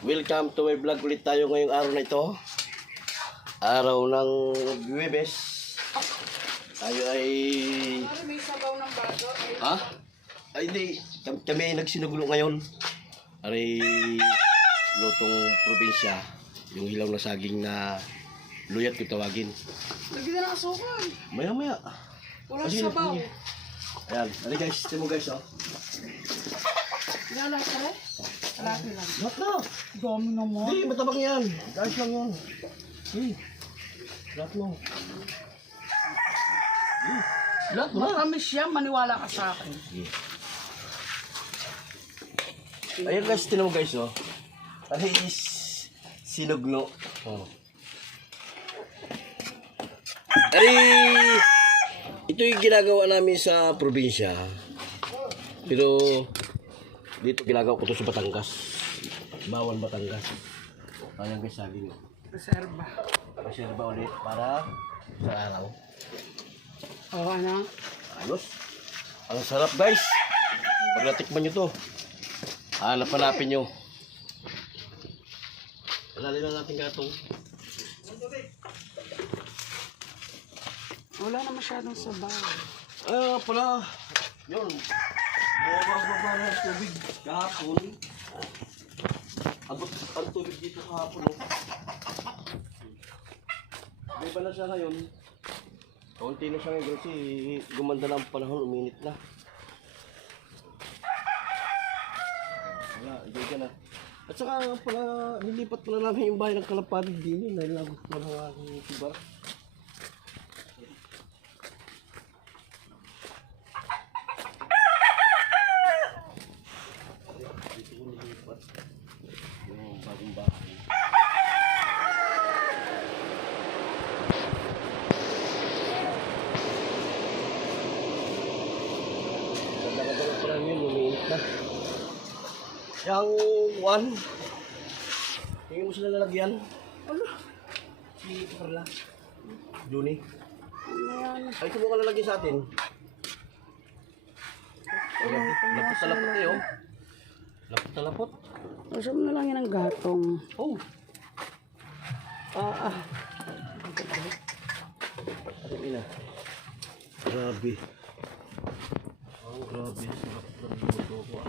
Welcome to my vlog ulit tayo ngayong araw na ito. Araw ng Huwebes. Tayo ay... May sabaw ng bago. Ha? Ay di, kami ay nagsinugulo ngayon. Aray lutong probinsya. Yung hilaw na saging na luyat ko tawagin. Lagyan na ng asukal. Maya maya. Walang sabaw. Ayan, ano guys, ito mo guys oh. Lalaki ka rin? Lalaki lang. Lahat na. Dami naman. Hindi, matabang yan. Guys lang yan. Hindi. Lahat mo. Lahat mo na. Matamis yan, maniwala ka sa akin. Ayan guys, tinan mo guys oh. Ano is sinugno. Oh. Ay, ito yung ginagawa namin sa probinsya. Pero dito ginagawa ko to sa Batangas. Bawal Batangas. Ayan guys, sabi nyo. Reserva. Reserva ulit para sa araw. Oo, ano? Ayos. Ang sarap guys. Pag natikman nyo to, hanap-hanapin nyo. Alalin na natin gatong. Wala na masyadong sabaw. Pala. Yun. Bumababa na ang tubig kahapon. Abot ang tubig dito kahapon. Oh. May ba na siya ngayon? Kaunti na siya ngayon kasi gumanda na ang panahon, uminit na. Wala, hindi ka na. At saka pala, nilipat pala namin yung bahay ng Kalapati din. Nalilabot na ng aking tibar. Dito ko nilipat yung bagong bahay. Ganda-ganda pa lang yun, umiinit na. Yung one, tingin mo sila lalagyan. Ano? Si Carla. Juni. Ayan. Ay, ito mo ka lalagyan sa atin. Lapot na lapot eh, oh. Lapot na lapot. Gusto mo na lang yan ang gatong. Oh. Ah. Ano ina? Grabe. Oh, grabe. Sarap ng luto ko ah.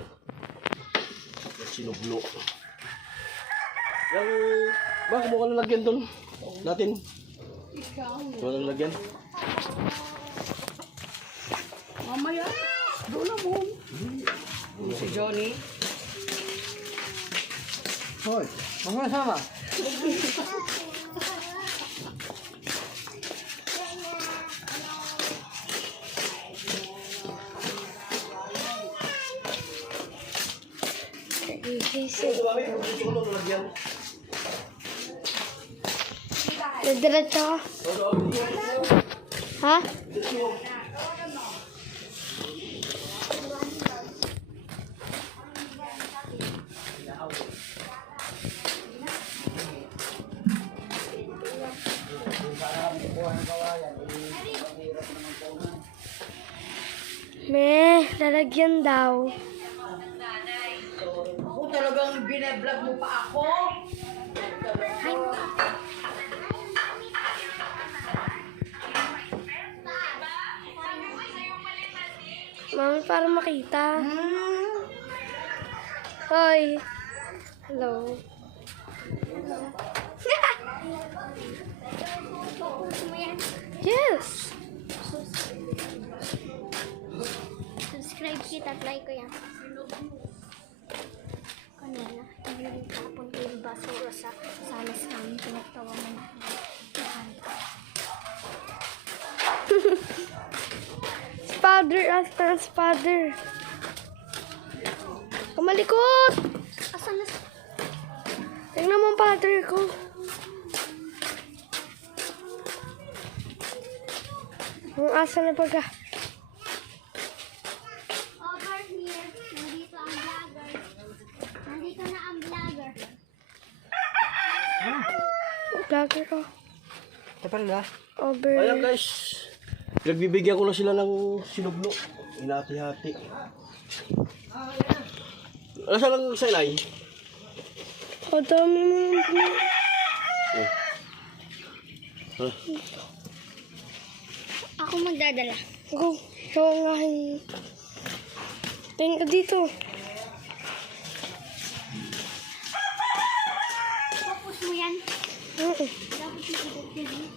Sinuglo. Yung... Ba, kumuha ka lalagyan doon. Natin. Ikaw. Kumuha ka lalagyan. Mamaya. Doon na mo. Si Johnny. Hoy, mga sama. Diretso. Ha? Lalagyan daw. Ako talagang bine-vlog mo pa ako. Mami, para makita. Hoy. Hello. Yes. Subscribe kita, like ko yan. Kanina, hindi rin tapon ko yung basura sa salas namin. Pinagtawa mo na. Spider, after spider. Kamalikot! Asan na? Tingnan mo ang father ko. Ang asa na pagka. Over here. Nandito ang vlogger. Nandito na ang vlogger. Vlogger ko. Tapos na? Over. Ayan guys. Nagbibigyan ko na sila ng sinuglo. Inati-hati. Ano sa lang sa inay? O, dami mo yung pinag... Ako magdadala. Go. Ikaw ang aking... Tingin ka dito. Tapos mo yan. Oo. Tapos mo yan.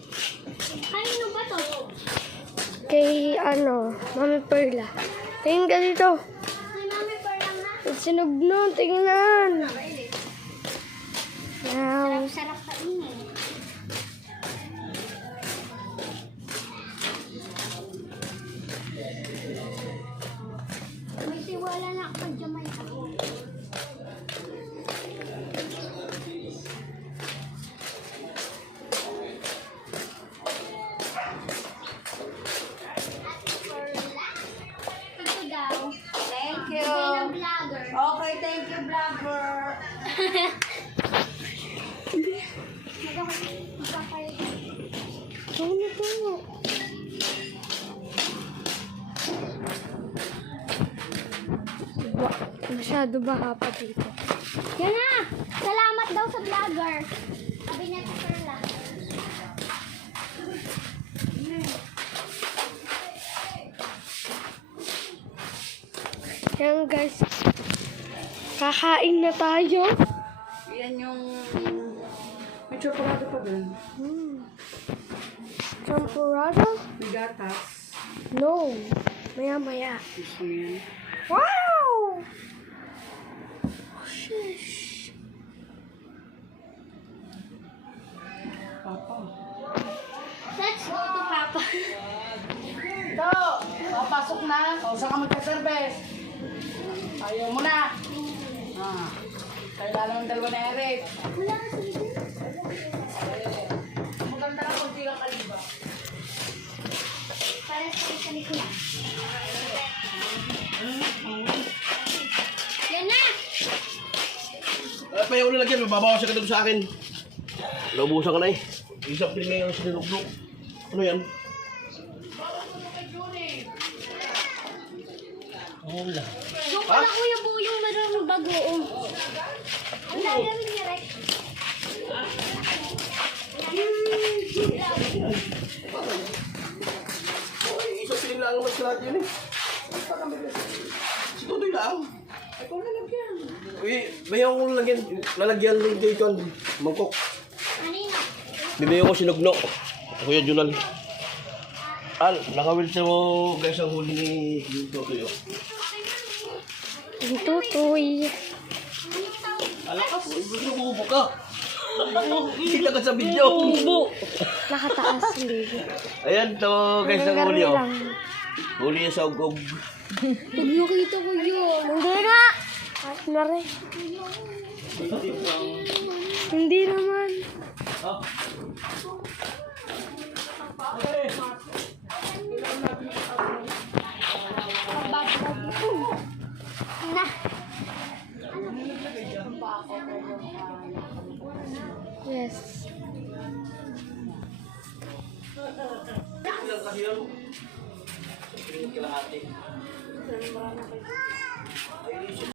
Kanino ba to? Kay, Mami Perla. Tingin ka dito. May mami parang ha. Sinugno, tingnan. Now, Sarap kainin. May tiwala na ako dyan may ako. Ito daw. Thank Bigay ng vlogger. Okay, thank you, vlogger. ano na to? Masyado baha pa dito. Yan na! Salamat daw sa vlogger. Sabi niya sa Perla. Yan guys. Kakain na tayo. Yan yung... May chocolate pa dun. Champurado? May gatas. No. Maya-maya. Gusto mo yan? Wow! Shish. Papa. Let's go to Papa. Ito! Papasok na. O, saan ka magka-service? Ayaw mo na. Ah. Kailangan ng dalawa na Eric. Wala ka sa Maganda na kung di ka kaliba. para sa isang kuya. Yan na! Ay, payaw na lagyan. Mababawasan ka doon sa akin. Naubusan ka na eh. Isang piling yung sinunog. Ano yan? Wala. Yung pala Kuya Buyong marunong bagoong. Ang gagawin niya, Rex. Ay, isang piling lang naman sa lahat yun eh. Si Tutoy lang. Ikaw na lagyan. Uy, bayaw ko lagyan. Lalagyan rin dito yung mangkok. Kanina. Bibayaw ko sinugno. Kuya Junal. Nakawil sa mo guys ang huli ni Tutoy. Ang tutoy. Alakas, ibubo ka. Sila ka sa video. Ubo. Nakataas ang baby. Ayan to guys ang huli oh. Huli sa ugog. Pag nakita ko yun. Hindi na. Kahit na rin. Hindi naman. Na. Yes. Ilang kasi yun? Kalahati.